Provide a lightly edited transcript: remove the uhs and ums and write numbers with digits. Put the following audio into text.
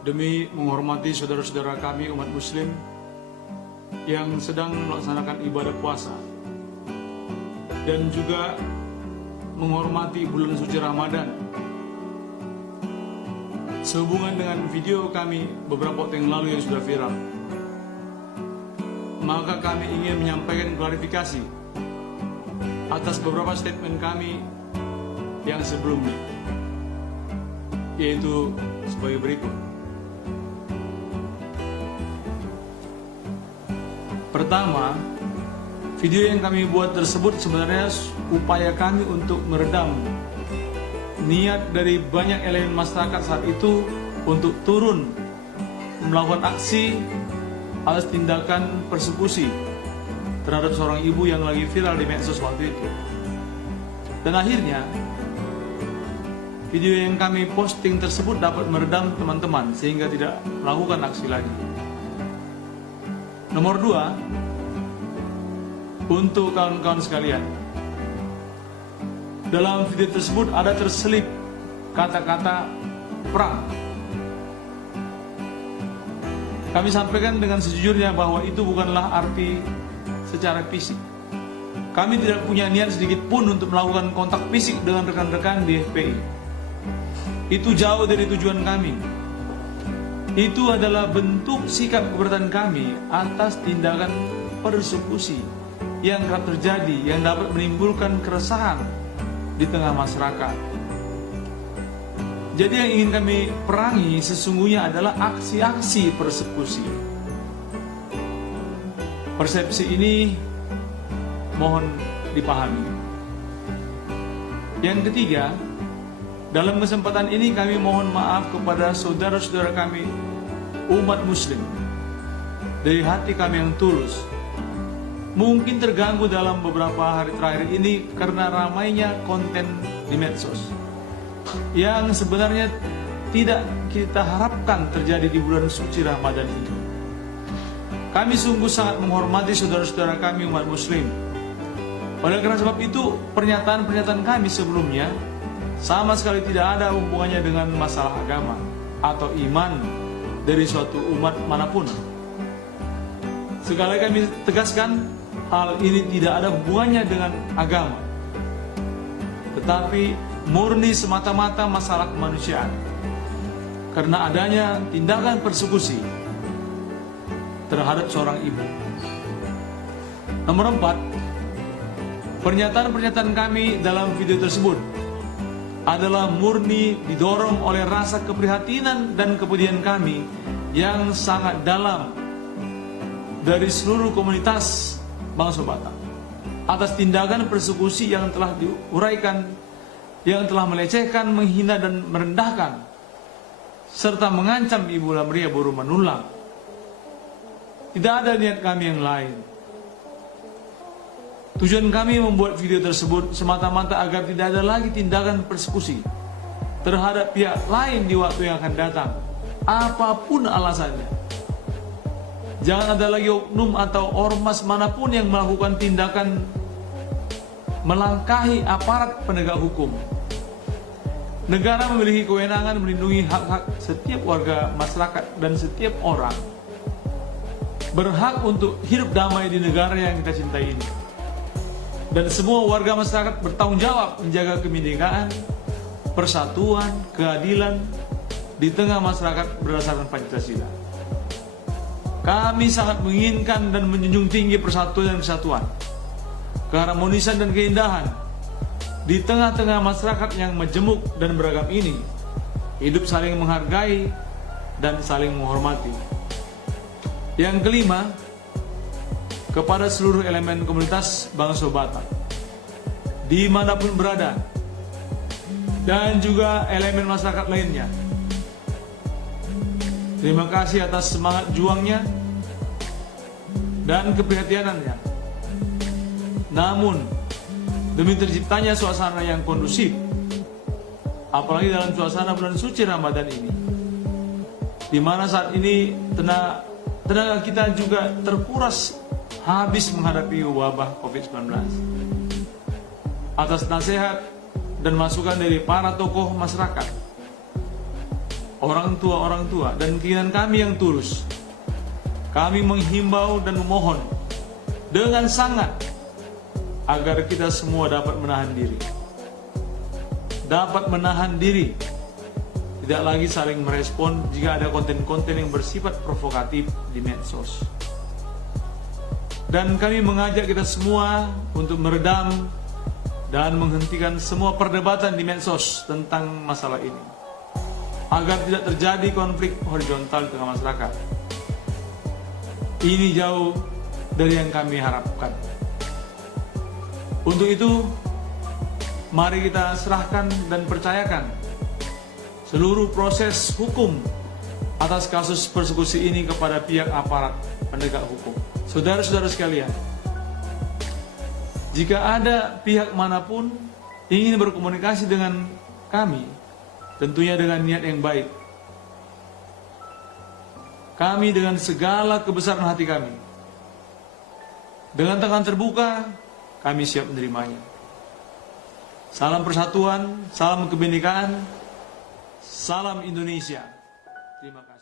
demi menghormati saudara-saudara kami umat muslim yang sedang melaksanakan ibadah puasa, dan juga menghormati bulan suci Ramadan. Sehubungan dengan video kami beberapa waktu yang lalu yang sudah viral, maka kami ingin menyampaikan klarifikasi atas beberapa statement kami yang sebelumnya, yaitu sebagai berikut. Pertama, video yang kami buat tersebut sebenarnya upaya kami untuk meredam niat dari banyak elemen masyarakat saat itu untuk turun melakukan aksi atas tindakan persekusi terhadap seorang ibu yang lagi viral di medsos waktu itu. Dan akhirnya video yang kami posting tersebut dapat meredam teman-teman sehingga tidak melakukan aksi lagi. Nomor 2, untuk kawan-kawan sekalian, dalam video tersebut ada terselip kata-kata perang. Kami sampaikan dengan sejujurnya bahwa itu bukanlah arti secara fisik. Kami tidak punya niat sedikit pun untuk melakukan kontak fisik dengan rekan-rekan di FPI. Itu jauh dari tujuan kami. Itu adalah bentuk sikap keberatan kami atas tindakan persekusi yang kerap terjadi, yang dapat menimbulkan keresahan di tengah masyarakat. Jadi yang ingin kami perangi sesungguhnya adalah aksi-aksi persekusi. Persepsi ini mohon dipahami. Yang ketiga, dalam kesempatan ini kami mohon maaf kepada saudara-saudara kami umat muslim dari hati kami yang tulus. Mungkin terganggu dalam beberapa hari terakhir ini karena ramainya konten di medsos yang sebenarnya tidak kita harapkan terjadi di bulan suci Ramadan ini. Kami sungguh sangat menghormati saudara-saudara kami umat muslim. Oleh karena sebab itu, pernyataan-pernyataan kami sebelumnya sama sekali tidak ada hubungannya dengan masalah agama atau iman dari suatu umat manapun. Sekali kami tegaskan, hal ini tidak ada hubungannya dengan agama, tetapi murni semata-mata masalah kemanusiaan karena adanya tindakan persekusi terhadap seorang ibu. Nomor 4, pernyataan-pernyataan kami dalam video tersebut adalah murni didorong oleh rasa keprihatinan dan kepedulian kami yang sangat dalam dari seluruh komunitas bangsa Batak atas tindakan persekusi yang telah diuraikan, yang telah melecehkan, menghina dan merendahkan serta mengancam Ibu Lamria Boru Manulang. Tidak ada niat kami yang lain. Tujuan kami membuat video tersebut semata-mata agar tidak ada lagi tindakan persekusi terhadap pihak lain di waktu yang akan datang, apapun alasannya. Jangan ada lagi oknum atau ormas manapun yang melakukan tindakan melangkahi aparat penegak hukum. Negara memiliki kewenangan melindungi hak-hak setiap warga masyarakat dan setiap orang berhak untuk hidup damai di negara yang kita cintai ini. Dan semua warga masyarakat bertanggung jawab menjaga kebinekaan, persatuan, keadilan di tengah masyarakat berdasarkan Pancasila. Kami sangat menginginkan dan menjunjung tinggi persatuan dan kesatuan, keharmonisan dan keindahan di tengah-tengah masyarakat yang majemuk dan beragam ini, hidup saling menghargai dan saling menghormati. Yang kelima, kepada seluruh elemen komunitas bangsa Batak dimanapun berada dan juga elemen masyarakat lainnya, terima kasih atas semangat juangnya dan keprihatianannya. Namun demi terciptanya suasana yang kondusif, apalagi dalam suasana bulan suci Ramadan ini, di mana saat ini tenaga kita juga terkuras habis menghadapi wabah COVID-19. Atas nasihat dan masukan dari para tokoh masyarakat, orang tua, dan keinginan kami yang tulus, kami menghimbau dan memohon dengan sangat agar kita semua dapat menahan diri. Dapat menahan diri, tidak lagi saling merespon jika ada konten-konten yang bersifat provokatif di medsos. Dan kami mengajak kita semua untuk meredam dan menghentikan semua perdebatan di medsos tentang masalah ini, agar tidak terjadi konflik horizontal di tengah masyarakat. Ini jauh dari yang kami harapkan. Untuk itu, mari kita serahkan dan percayakan seluruh proses hukum atas kasus persekusi ini kepada pihak aparat penegak hukum. Saudara-saudara sekalian, jika ada pihak manapun ingin berkomunikasi dengan kami, tentunya dengan niat yang baik, kami dengan segala kebesaran hati kami, dengan tangan terbuka, kami siap menerimanya. Salam persatuan, salam kebinekaan, salam Indonesia. Terima kasih.